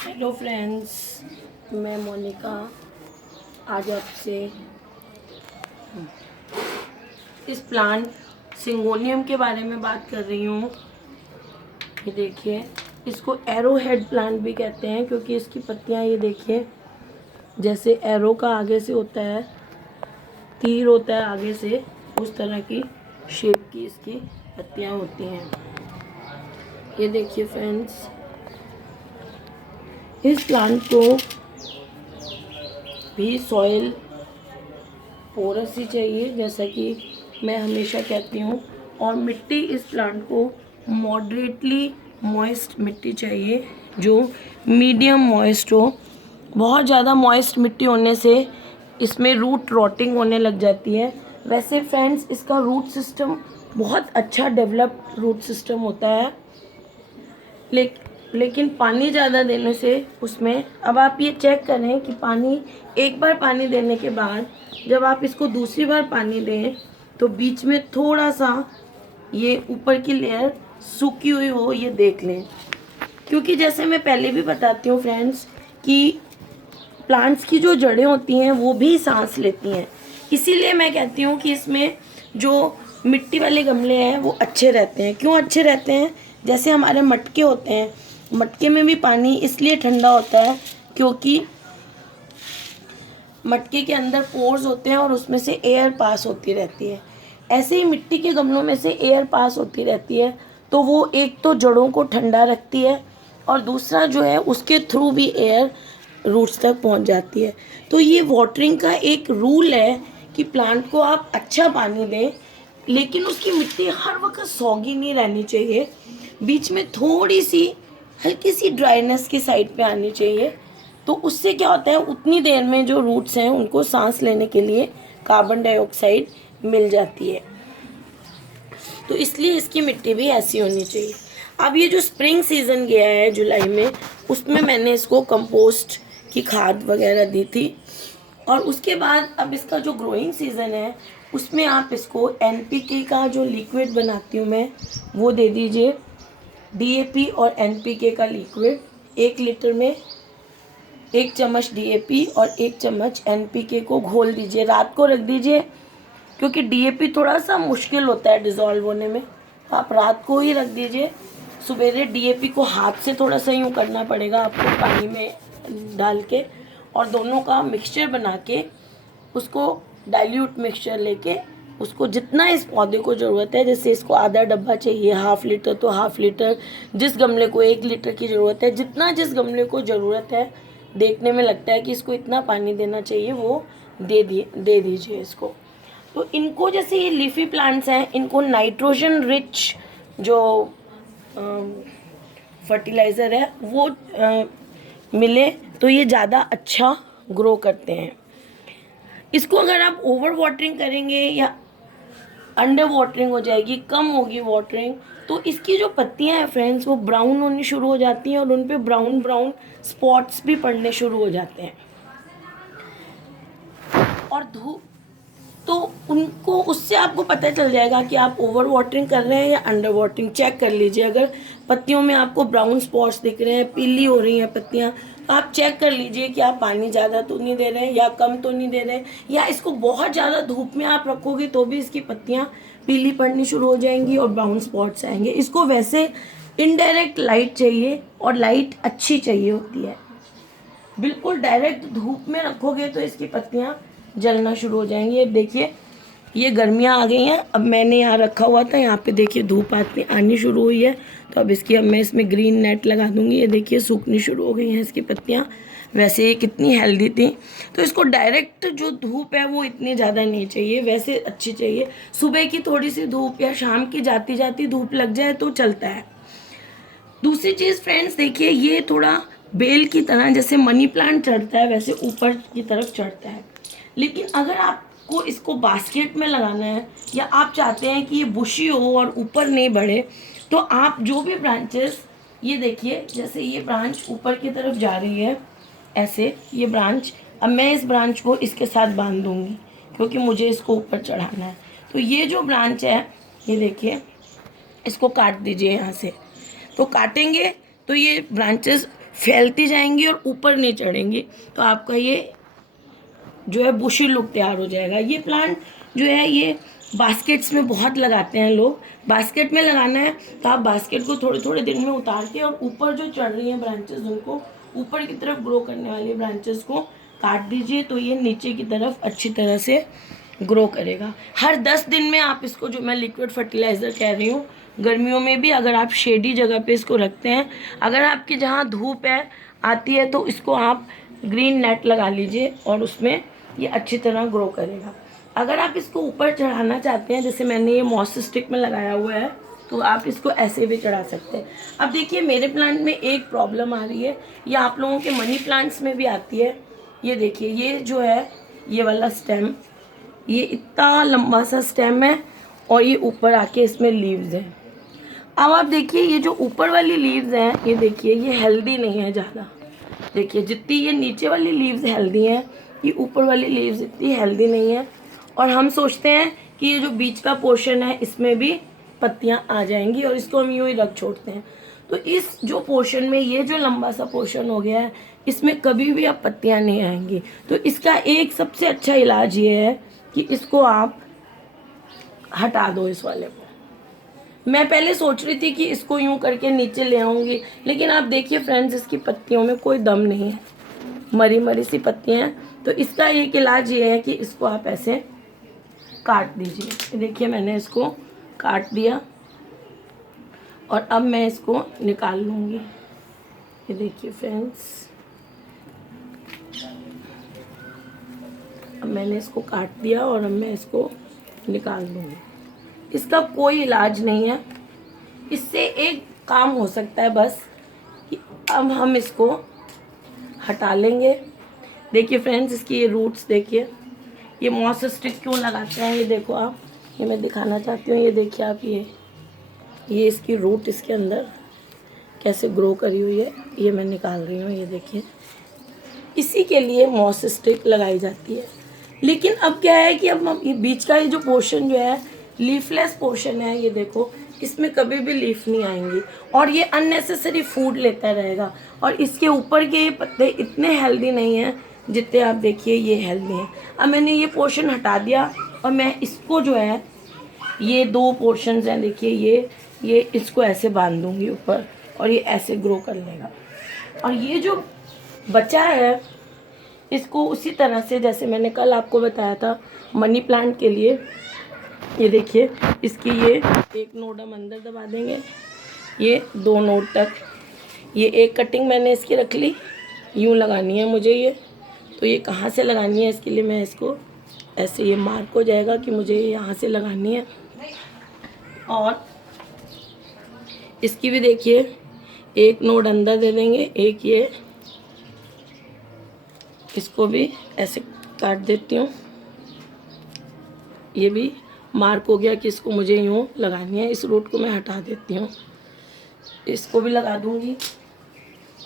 Hello friends, मैं मोनिका आज आपसे इस प्लांट सिंगोनियम के बारे में बात कर रही हूँ। ये देखिए, इसको एरो हेड प्लांट भी कहते हैं क्योंकि इसकी पत्तियाँ ये देखिए जैसे एरो का आगे से होता है, तीर होता है आगे से, उस तरह की शेप की इसकी पत्तियाँ होती हैं। ये देखिए फ्रेंड्स, इस प्लांट को भी सॉइल पोरस ही चाहिए, जैसा कि मैं हमेशा कहती हूँ। और मिट्टी इस प्लांट को मॉडरेटली मॉइस्ट मिट्टी चाहिए, जो मीडियम मॉइस्ट हो। बहुत ज़्यादा मॉइस्ट मिट्टी होने से इसमें रूट रॉटिंग होने लग जाती है। वैसे फ्रेंड्स, इसका रूट सिस्टम बहुत अच्छा डेवलप्ड रूट सिस्टम होता है, लेकिन पानी ज़्यादा देने से उसमें, अब आप ये चेक करें कि पानी, एक बार पानी देने के बाद जब आप इसको दूसरी बार पानी दें तो बीच में थोड़ा सा ये ऊपर की लेयर सूखी हुई हो, ये देख लें। क्योंकि जैसे मैं पहले भी बताती हूँ फ्रेंड्स कि प्लांट्स की जो जड़ें होती हैं वो भी सांस लेती हैं। इसीलिए मैं कहती हूँ कि इसमें जो मिट्टी वाले गमले हैं वो अच्छे रहते हैं। क्यों अच्छे रहते हैं? जैसे हमारे मटके होते हैं, मटके में भी पानी इसलिए ठंडा होता है क्योंकि मटके के अंदर पोर्स होते हैं और उसमें से एयर पास होती रहती है। ऐसे ही मिट्टी के गमलों में से एयर पास होती रहती है, तो वो एक तो जड़ों को ठंडा रखती है और दूसरा जो है उसके थ्रू भी एयर रूट्स तक पहुंच जाती है। तो ये वाटरिंग का एक रूल है कि प्लांट को आप अच्छा पानी दें, लेकिन उसकी मिट्टी हर वक्त सॉगी नहीं रहनी चाहिए। बीच में थोड़ी सी हल्की सी ड्राइनेस की साइड पे आनी चाहिए। तो उससे क्या होता है, उतनी देर में जो रूट्स हैं उनको सांस लेने के लिए कार्बन डाइऑक्साइड मिल जाती है। तो इसलिए इसकी मिट्टी भी ऐसी होनी चाहिए। अब ये जो स्प्रिंग सीज़न गया है जुलाई में, उसमें मैंने इसको कंपोस्ट की खाद वगैरह दी थी। और उसके बाद अब इसका जो ग्रोइंग सीज़न है उसमें आप इसको एनपीके का जो लिक्विड बनाती हूँ मैं, वो दे दीजिए। डीएपी और एनपीके का लिक्विड 1 लीटर में 1 चम्मच डीएपी और 1 चम्मच एनपीके को घोल दीजिए, रात को रख दीजिए। क्योंकि डीएपी थोड़ा सा मुश्किल होता है डिज़ोल्व होने में, तो आप रात को ही रख दीजिए। सवेरे डीएपी को हाथ से थोड़ा सा यूँ करना पड़ेगा आपको पानी में डाल के, और दोनों का मिक्सचर बना के उसको डाइल्यूट मिक्सचर लेके उसको जितना इस पौधे को ज़रूरत है, जैसे इसको आधा डब्बा चाहिए, 1/2 लीटर तो 1/2 लीटर, जिस गमले को 1 लीटर की ज़रूरत है, जितना जिस गमले को ज़रूरत है, देखने में लगता है कि इसको इतना पानी देना चाहिए, वो दे दीजिए इसको। तो इनको, जैसे ये लीफी प्लांट्स हैं, इनको नाइट्रोजन रिच जो फर्टिलाइज़र है वो मिले तो ये ज़्यादा अच्छा ग्रो करते हैं। इसको अगर आप ओवर वाटरिंग करेंगे या अंडर वाटरिंग हो जाएगी, कम होगी वाटरिंग, तो इसकी जो पत्तियां हैं फ्रेंड्स वो ब्राउन होनी शुरू हो जाती हैं और उन पे ब्राउन ब्राउन स्पॉट्स भी पड़ने शुरू हो जाते हैं। और धूप, तो उनको, उससे आपको पता चल जाएगा कि आप ओवर वाटरिंग कर रहे हैं या अंडर वाटरिंग। चेक कर लीजिए, अगर पत्तियों में आपको ब्राउन स्पॉट्स दिख रहे हैं, पीली हो रही हैं पत्तियां, तो आप चेक कर लीजिए कि आप पानी ज़्यादा तो नहीं दे रहे हैं या कम तो नहीं दे रहे हैं, या इसको बहुत ज़्यादा धूप में आप रखोगे तो भी इसकी पत्तियाँ पीली पड़नी शुरू हो जाएंगी और ब्राउन स्पॉट्स आएंगे। इसको वैसे इनडायरेक्ट लाइट चाहिए और लाइट अच्छी चाहिए होती है। बिल्कुल डायरेक्ट धूप में रखोगे तो इसकी पत्तियाँ जलना शुरू हो जाएंगी। ये देखिए, ये गर्मियाँ आ गई हैं, अब मैंने यहाँ रखा हुआ था, यहाँ पे देखिए धूप आनी शुरू हुई है, तो अब इसकी, अब मैं इसमें ग्रीन नेट लगा दूंगी। ये देखिए सूखनी शुरू हो गई हैं इसकी पत्तियाँ। वैसे ये कितनी हेल्दी थी। तो इसको डायरेक्ट जो धूप है वो इतनी ज़्यादा नहीं चाहिए, वैसे अच्छी चाहिए। सुबह की थोड़ी सी धूप या शाम की जाती जाती धूप लग जाए तो चलता है। दूसरी चीज़ फ्रेंड्स, देखिए ये थोड़ा बेल की तरह, जैसे मनी प्लांट चढ़ता है वैसे ऊपर की तरफ चढ़ता है। लेकिन अगर आपको इसको बास्केट में लगाना है या आप चाहते हैं कि ये बुशी हो और ऊपर नहीं बढ़े, तो आप जो भी ब्रांचेस, ये देखिए जैसे ये ब्रांच ऊपर की तरफ जा रही है ऐसे, ये ब्रांच, अब मैं इस ब्रांच को इसके साथ बांध दूंगी क्योंकि मुझे इसको ऊपर चढ़ाना है। तो ये जो ब्रांच है, ये देखिए, इसको काट दीजिए यहाँ से। तो काटेंगे तो ये ब्रांचेस फैलती जाएंगी और ऊपर नहीं चढ़ेंगी, तो आपका ये जो है बुशी लुक तैयार हो जाएगा। ये प्लांट जो है ये बास्केट्स में बहुत लगाते हैं लोग। बास्केट में लगाना है तो आप बास्केट को थोड़े थोड़े दिन में उतार के और ऊपर जो चढ़ रही हैं ब्रांचेस, उनको ऊपर की तरफ ग्रो करने वाली ब्रांचेस को काट दीजिए, तो ये नीचे की तरफ अच्छी तरह से ग्रो करेगा। हर 10 दिन में आप इसको, जो मैं लिक्विड फर्टिलाइज़र कह रही हूँ, गर्मियों में भी अगर आप शेडी जगह पे इसको रखते हैं, अगर आपके जहाँ धूप है आती है तो इसको आप ग्रीन नेट लगा लीजिए और उसमें ये अच्छी तरह ग्रो करेगा। अगर आप इसको ऊपर चढ़ाना चाहते हैं, जैसे मैंने ये मॉस स्टिक में लगाया हुआ है, तो आप इसको ऐसे भी चढ़ा सकते हैं। अब देखिए मेरे प्लांट में एक प्रॉब्लम आ रही है, ये आप लोगों के मनी प्लांट्स में भी आती है। ये देखिए ये जो है ये वाला स्टेम, ये इतना लंबा सा स्टेम है और ये ऊपर आके इसमें लीव्स हैं। अब आप देखिए ये जो ऊपर वाली लीव्स हैं, ये देखिए ये हेल्दी नहीं है ज़्यादा। देखिए जितनी ये नीचे वाली लीव्स हेल्दी हैं, ये ऊपर वाली लीव्स इतनी हेल्दी नहीं है। और हम सोचते हैं कि ये जो बीच का पोर्शन है इसमें भी पत्तियां आ जाएंगी और इसको हम यूँ ही रख छोड़ते हैं। तो इस जो पोर्शन में ये जो लंबा सा पोर्शन हो गया है, इसमें कभी भी अब पत्तियां नहीं आएंगी। तो इसका एक सबसे अच्छा इलाज ये है कि इसको आप हटा दो, इस वाले को। मैं पहले सोच रही थी कि इसको यूं करके नीचे ले आऊँगी, लेकिन आप देखिए फ्रेंड्स इसकी पत्तियों में कोई दम नहीं है, मरी मरी सी पत्तियाँ हैं। तो इसका एक इलाज ये है कि इसको आप ऐसे काट दीजिए। देखिए मैंने इसको काट दिया और अब मैं इसको निकाल लूँगी। ये देखिए फ्रेंड्स, अब मैंने इसको काट दिया और अब मैं इसको निकाल लूँगी। इसका कोई इलाज नहीं है। इससे एक काम हो सकता है बस कि अब हम इसको हटा लेंगे। देखिए फ्रेंड्स इसकी ये रूट्स देखिए, ये मॉस स्टिक क्यों लगाते हैं ये देखो आप, ये मैं दिखाना चाहती हूँ। ये देखिए आप, ये इसकी रूट इसके अंदर कैसे ग्रो करी हुई है, ये मैं निकाल रही हूँ। ये देखिए इसी के लिए मॉस स्टिक लगाई जाती है। लेकिन अब क्या है कि अब ये बीच का ये जो पोर्शन जो है लीफलेस पोर्शन है, ये देखो इसमें कभी भी लीफ नहीं आएंगी और ये अननेसेसरी फूड लेता रहेगा। और इसके ऊपर के ये पत्ते इतने हेल्दी नहीं हैं जितने आप देखिए ये हेल्दी हैं। अब मैंने ये पोर्शन हटा दिया और मैं इसको जो है, ये 2 पोर्शंस हैं देखिए, ये इसको ऐसे बांध दूँगी ऊपर और ये ऐसे ग्रो कर लेगा। और ये जो बचा है इसको उसी तरह से जैसे मैंने कल आपको बताया था मनी प्लांट के लिए, ये देखिए इसकी ये एक नोड हम अंदर दबा देंगे, ये 2 नोड तक। ये एक कटिंग मैंने इसकी रख ली, यूँ लगानी है मुझे ये, तो ये कहाँ से लगानी है इसके लिए मैं इसको ऐसे, ये मार्क हो जाएगा कि मुझे यहाँ से लगानी है। और इसकी भी देखिए एक नोड अंदर दे देंगे, एक ये, इसको भी ऐसे काट देती हूँ। ये भी मार्क हो गया कि इसको मुझे यूँ लगानी है। इस रूट को मैं हटा देती हूँ, इसको भी लगा दूँगी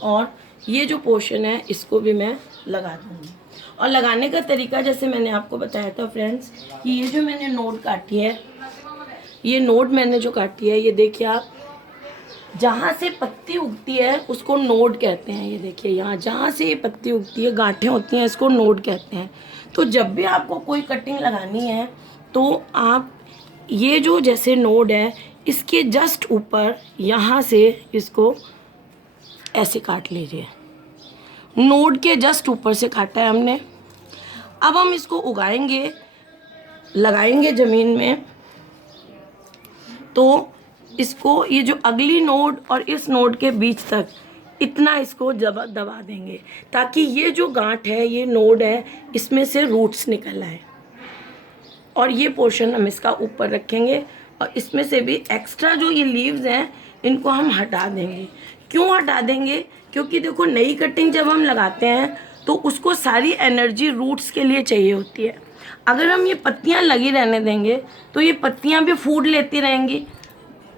और ये जो पोर्शन है इसको भी मैं लगा दूँगी। और लगाने का तरीका जैसे मैंने आपको बताया था फ्रेंड्स कि ये जो मैंने नोड काटी है, ये नोड मैंने जो काटी है, ये देखिए आप, जहाँ से पत्ती उगती है उसको नोड कहते हैं। ये देखिए यहाँ जहाँ से ये पत्ती उगती है, गांठें होती हैं, इसको नोड कहते हैं। तो जब भी आपको कोई कटिंग लगानी है तो आप ये जो जैसे नोड है इसके जस्ट ऊपर यहाँ से इसको ऐसे काट लीजिए। नोड के जस्ट ऊपर से काटा है हमने। अब हम इसको उगाएंगे, लगाएंगे ज़मीन में, तो इसको ये जो अगली नोड और इस नोड के बीच तक इतना इसको दबा देंगे ताकि ये जो गांठ है, ये नोड है, इसमें से रूट्स निकल आए। और ये पोर्शन हम इसका ऊपर रखेंगे और इसमें से भी एक्स्ट्रा जो ये लीव्स हैं इनको हम हटा देंगे। क्यों हटा देंगे? क्योंकि देखो नई कटिंग जब हम लगाते हैं तो उसको सारी एनर्जी रूट्स के लिए चाहिए होती है। अगर हम ये पत्तियां लगी रहने देंगे तो ये पत्तियां भी फूड लेती रहेंगी,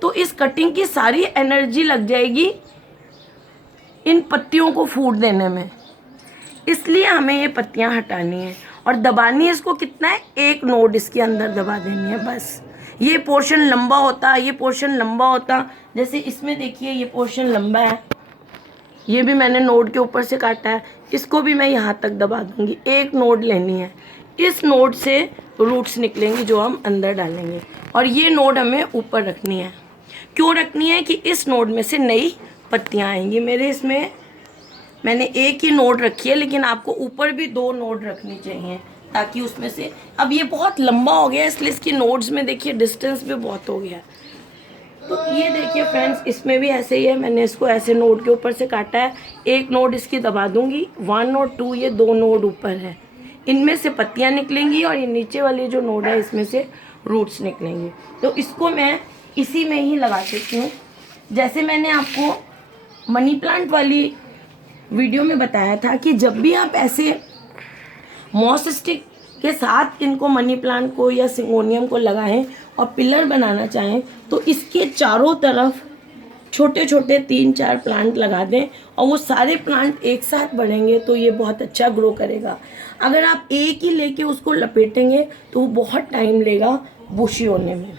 तो इस कटिंग की सारी एनर्जी लग जाएगी इन पत्तियों को फूड देने में। इसलिए हमें ये पत्तियां हटानी है और दबानी है इसको कितना है, 1 नोड इसके अंदर दबा देनी है बस। ये पोर्शन लंबा होता, ये पोर्शन लंबा होता, जैसे इसमें देखिए ये पोर्शन लंबा है, ये भी मैंने नोड के ऊपर से काटा है, इसको भी मैं यहाँ तक दबा दूँगी। एक नोड लेनी है, इस नोड से रूट्स निकलेंगी जो हम अंदर डालेंगे, और ये नोड हमें ऊपर रखनी है। क्यों रखनी है? कि इस नोड में से नई पत्तियाँ आएंगी। मेरे इसमें मैंने एक ही नोड रखी है, लेकिन आपको ऊपर भी 2 नोड रखनी चाहिए, ताकि उसमें से, अब ये बहुत लंबा हो गया इसलिए इसकी नोड्स में देखिए डिस्टेंस भी बहुत हो गया। तो ये देखिए फ्रेंड्स, इसमें भी ऐसे ही है, मैंने इसको ऐसे नोड के ऊपर से काटा है। एक नोड इसकी दबा दूंगी, 1 और 2 ये 2 नोड ऊपर है, इनमें से पत्तियां निकलेंगी, और ये नीचे वाली जो नोड है इसमें से रूट्स निकलेंगे। तो इसको मैं इसी में ही लगा देती हूँ। जैसे मैंने आपको मनी प्लांट वाली वीडियो में बताया था कि जब भी आप ऐसे मॉस स्टिक के साथ इनको, मनी प्लांट को या सिंगोनियम को लगाएं और पिलर बनाना चाहें, तो इसके चारों तरफ छोटे छोटे 3-4 प्लांट लगा दें, और वो सारे प्लांट एक साथ बढ़ेंगे तो ये बहुत अच्छा ग्रो करेगा। अगर आप एक ही लेके उसको लपेटेंगे तो वो बहुत टाइम लेगा बुशी होने में।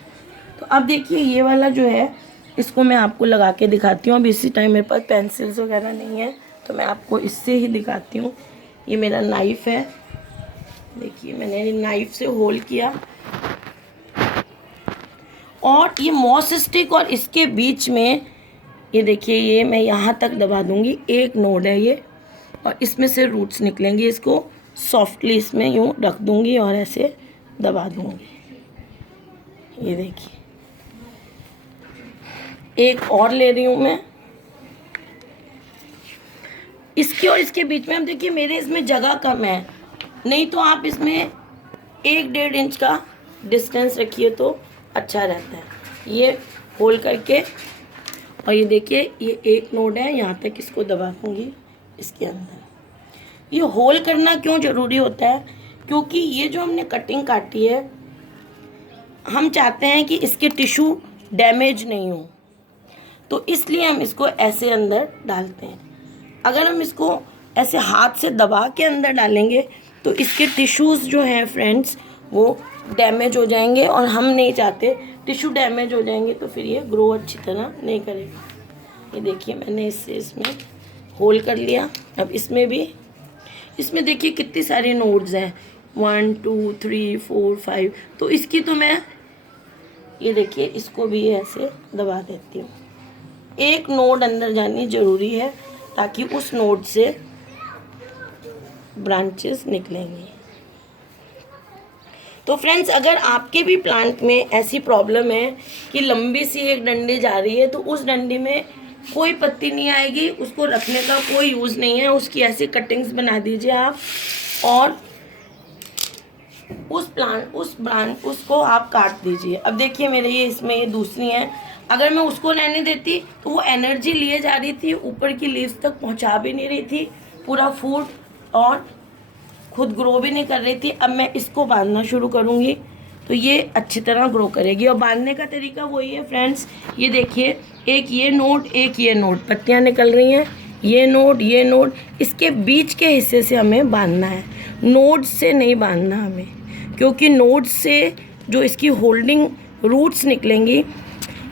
तो अब देखिए ये वाला जो है, इसको मैं आपको लगा के दिखाती हूँ। अब इसी टाइम मेरे पास पेंसिल्स वगैरह नहीं है, तो मैं आपको इससे ही दिखाती हूँ। ये मेरा नाइफ़ है, देखिए मैंने नाइफ से होल किया, और ये मॉस स्टिक और इसके बीच में ये देखिए, ये मैं यहाँ तक दबा दूँगी। एक नोड है ये, और इसमें से रूट्स निकलेंगे। इसको सॉफ्टली इसमें यूँ रख दूँगी और ऐसे दबा दूँगी। ये देखिए, एक और ले रही हूँ मैं, इसके और इसके बीच में। अब देखिए मेरे इसमें जगह कम है, नहीं तो आप इसमें 1-1.5 इंच का डिस्टेंस रखिए तो अच्छा रहता है। ये होल करके, और ये देखिए ये एक नोड है, यहाँ तक इसको दबा दूँगी इसके अंदर। ये होल करना क्यों ज़रूरी होता है? क्योंकि ये जो हमने कटिंग काटी है, हम चाहते हैं कि इसके टिश्यू डैमेज नहीं हो, तो इसलिए हम इसको ऐसे अंदर डालते हैं। अगर हम इसको ऐसे हाथ से दबा के अंदर डालेंगे तो इसके टिश्यूज़ जो हैं फ्रेंड्स, वो डैमेज हो जाएंगे, और हम नहीं चाहते टिश्यू डैमेज हो जाएंगे, तो फिर ये ग्रो अच्छी तरह नहीं करेगा। ये देखिए मैंने इसमें होल कर लिया। अब इसमें देखिए कितनी सारी नोड्स हैं, 1 2 3 4 5। तो इसकी तो मैं, ये देखिए इसको भी ऐसे दबा देती हूँ। एक नोड अंदर जानी ज़रूरी है, ताकि उस नोड से ब्रांचेस निकलेंगी। तो फ्रेंड्स, अगर आपके भी प्लांट में ऐसी प्रॉब्लम है कि लंबी सी एक डंडी जा रही है, तो उस डंडी में कोई पत्ती नहीं आएगी, उसको रखने का कोई यूज़ नहीं है, उसकी ऐसी कटिंग्स बना दीजिए आप, और उसको आप काट दीजिए। अब देखिए मेरे इसमें ये दूसरी है, अगर मैं उसको रहने देती तो वो एनर्जी लिए जा रही थी, ऊपर की लीव्स तक पहुंचा भी नहीं रही थी पूरा फूड, और खुद ग्रो भी नहीं कर रही थी। अब मैं इसको बांधना शुरू करूँगी तो ये अच्छी तरह ग्रो करेगी। और बांधने का तरीका वही है फ्रेंड्स, ये देखिए, एक ये नोड, पत्तियाँ निकल रही हैं, ये नोड, इसके बीच के हिस्से से हमें बांधना है, नोड से नहीं बांधना हमें, क्योंकि नोड से जो इसकी होल्डिंग रूट्स निकलेंगी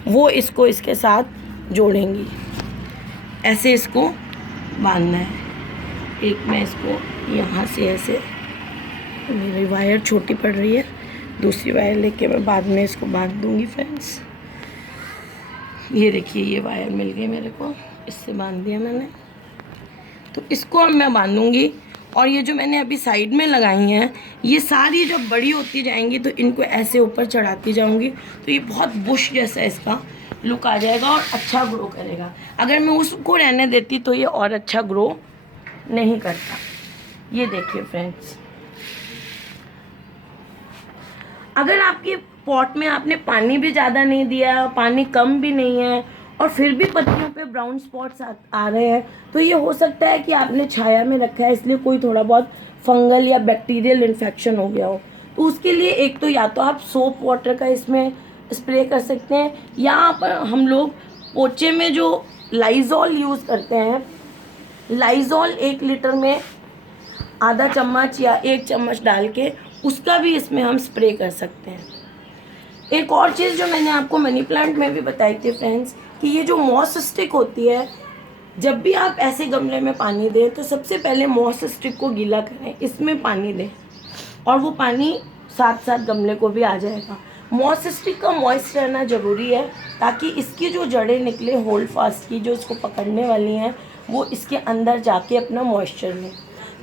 वो इसको इसके साथ जोड़ेंगी। ऐसे इसको बांधना है। एक मैं इसको यहाँ से ऐसे, मेरी वायर छोटी पड़ रही है, दूसरी वायर लेके मैं बाद में इसको बांध दूँगी फ्रेंड्स। ये देखिए ये वायर मिल गई मेरे को, इससे बांध दिया मैंने। तो इसको अब मैं बांधूँगी, और ये जो मैंने अभी साइड में लगाई हैं, ये सारी जब बड़ी होती जाएंगी तो इनको ऐसे ऊपर चढ़ाती जाऊँगी, तो ये बहुत बुश जैसा इसका लुक आ जाएगा और अच्छा ग्रो करेगा। अगर मैं उसको रहने देती तो ये और अच्छा ग्रो नहीं करता। ये देखिए फ्रेंड्स, अगर आपके पॉट में आपने पानी भी ज़्यादा नहीं दिया, पानी कम भी नहीं है, और फिर भी पत्तियों पे ब्राउन स्पॉट्स आ रहे हैं, तो ये हो सकता है कि आपने छाया में रखा है, इसलिए कोई थोड़ा बहुत फंगल या बैक्टीरियल इन्फेक्शन हो गया हो। तो उसके लिए एक तो या तो आप सोप वाटर का इसमें स्प्रे कर सकते हैं, या पर हम लोग पोचे में जो लाइजॉल यूज़ करते हैं, लाइजॉल 1 लीटर में आधा चम्मच या 1 चम्मच डाल के उसका भी इसमें हम स्प्रे कर सकते हैं। एक और चीज़ जो मैंने आपको मनी प्लांट में भी बताई थी फ्रेंड्स, कि ये जो मॉस स्टिक होती है, जब भी आप ऐसे गमले में पानी दें तो सबसे पहले मॉस स्टिक को गीला करें, इसमें पानी दें और वो पानी साथ साथ गमले को भी आ जाएगा। मॉस स्टिक का मॉइस्ट रहना ज़रूरी है ताकि इसकी जो जड़ें निकले होल्ड फास्ट की, जो इसको पकड़ने वाली हैं, वो इसके अंदर जाके अपना मॉइस्चर लें।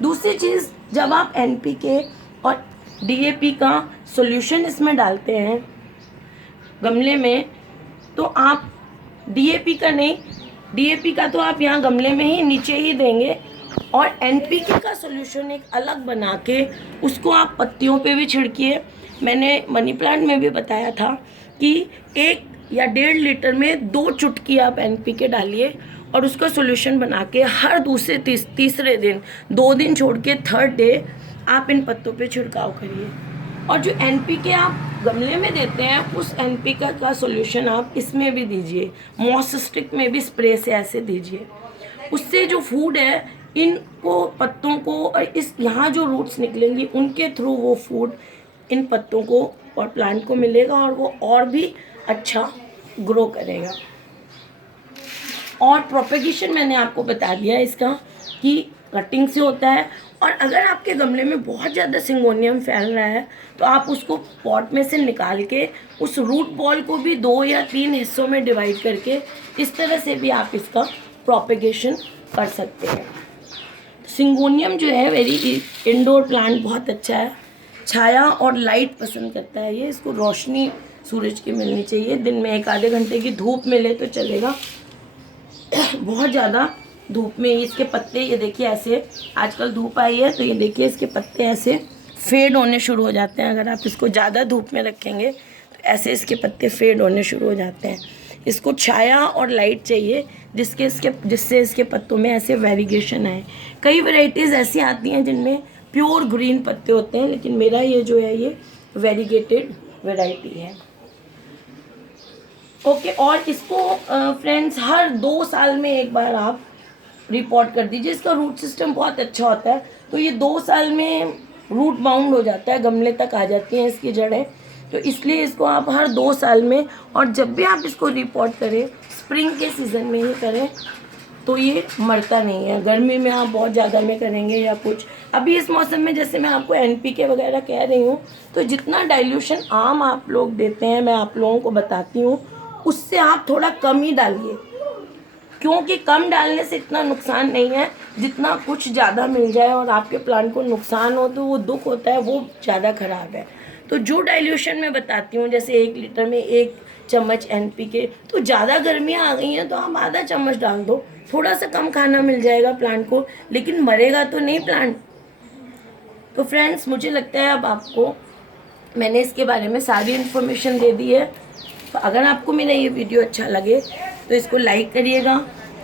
दूसरी चीज़, जब आप NPK और DAP का सॉल्यूशन इसमें डालते हैं गमले में, तो आप DAP का नहीं, DAP का तो आप यहाँ गमले में ही नीचे ही देंगे और NPK का सॉल्यूशन एक अलग बना के उसको आप पत्तियों पे भी छिड़किए। मैंने मनी प्लांट में भी बताया था कि 1 या 1.5 लीटर में 2 चुटकी आप NPK डालिए और उसका सॉल्यूशन बना के हर दूसरे तीसरे दिन 2 दिन छोड़ के 3rd डे आप इन पत्तों पे छिड़काव करिए। और जो NPK आप गमले में देते हैं उस NPK का सॉल्यूशन आप इसमें भी दीजिए, मॉस स्टिक में भी स्प्रे से ऐसे दीजिए। उससे जो फूड है इनको पत्तों को और इस यहाँ जो रूट्स निकलेंगी उनके थ्रू वो फूड इन पत्तों को और प्लांट को मिलेगा और वो और भी अच्छा ग्रो करेगा। और प्रोपेगेशन मैंने आपको बता दिया इसका कि कटिंग से होता है। और अगर आपके गमले में बहुत ज़्यादा सिंगोनियम फैल रहा है तो आप उसको पॉट में से निकाल के उस रूट बॉल को भी 2 या 3 हिस्सों में डिवाइड करके इस तरह से भी आप इसका प्रोपेगेशन कर सकते हैं। सिंगोनियम जो है वेरी इंडोर प्लांट बहुत अच्छा है, छाया और लाइट पसंद करता है ये। इसको रोशनी सूरज की मिलनी चाहिए, दिन में 1 आधे घंटे की धूप मिले तो चलेगा। बहुत ज़्यादा धूप में इसके पत्ते, ये देखिए ऐसे, आजकल धूप आई है तो ये देखिए इसके पत्ते ऐसे फेड होने शुरू हो जाते हैं। अगर आप इसको ज़्यादा धूप में रखेंगे तो ऐसे इसके पत्ते फेड होने शुरू हो जाते हैं। इसको छाया और लाइट चाहिए जिससे इसके पत्तों में ऐसे वेरिगेशन आए। कई वैरायटीज़ ऐसी आती हैं जिनमें प्योर ग्रीन पत्ते होते हैं, लेकिन मेरा ये जो है ये वेरीगेटेड वैरायटी है। ओके, और इसको फ्रेंड्स हर 2 साल में एक बार आप रिपोर्ट कर दीजिए। इसका रूट सिस्टम बहुत अच्छा होता है तो ये 2 साल में रूट बाउंड हो जाता है, गमले तक आ जाती हैं इसकी जड़ें। तो इसलिए इसको आप हर 2 साल में, और जब भी आप इसको रिपोर्ट करें स्प्रिंग के सीज़न में ही करें तो ये मरता नहीं है। गर्मी में आप बहुत ज़्यादा में करेंगे या कुछ, अभी इस मौसम में जैसे मैं आपको NPK वगैरह कह रही हूँ तो जितना डाइल्यूशन आम आप लोग देते हैं मैं आप लोगों को बताती हूँ उससे आप थोड़ा कम ही डालिए, क्योंकि कम डालने से इतना नुकसान नहीं है जितना कुछ ज़्यादा मिल जाए और आपके प्लांट को नुकसान हो तो वो दुख होता है, वो ज़्यादा ख़राब है। तो जो डाइल्यूशन मैं बताती हूँ जैसे 1 लीटर में 1 चम्मच NPK, तो ज़्यादा गर्मियाँ आ गई हैं तो हम आधा चम्मच डाल दो, थोड़ा सा कम खाना मिल जाएगा प्लांट को, लेकिन मरेगा तो नहीं प्लांट। तो फ्रेंड्स मुझे लगता है अब आपको मैंने इसके बारे में सारी इन्फॉर्मेशन दे दी है। तो अगर आपको मेरा ये वीडियो अच्छा लगे तो इसको लाइक करिएगा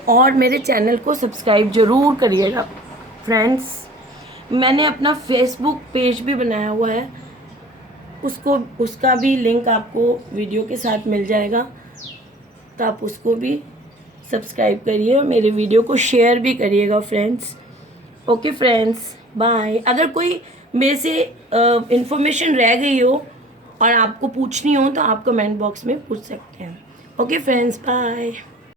और मेरे चैनल को सब्सक्राइब ज़रूर करिएगा। फ्रेंड्स मैंने अपना फेसबुक पेज भी बनाया हुआ है, उसका भी लिंक आपको वीडियो के साथ मिल जाएगा, तो आप उसको भी सब्सक्राइब करिए और मेरे वीडियो को शेयर भी करिएगा फ्रेंड्स। Okay friends, bye. अगर कोई मेरे से इन्फॉर्मेशन रह गई हो और आपको पूछनी हो तो आप कमेंट बॉक्स में पूछ सकते हैं। Okay friends, bye.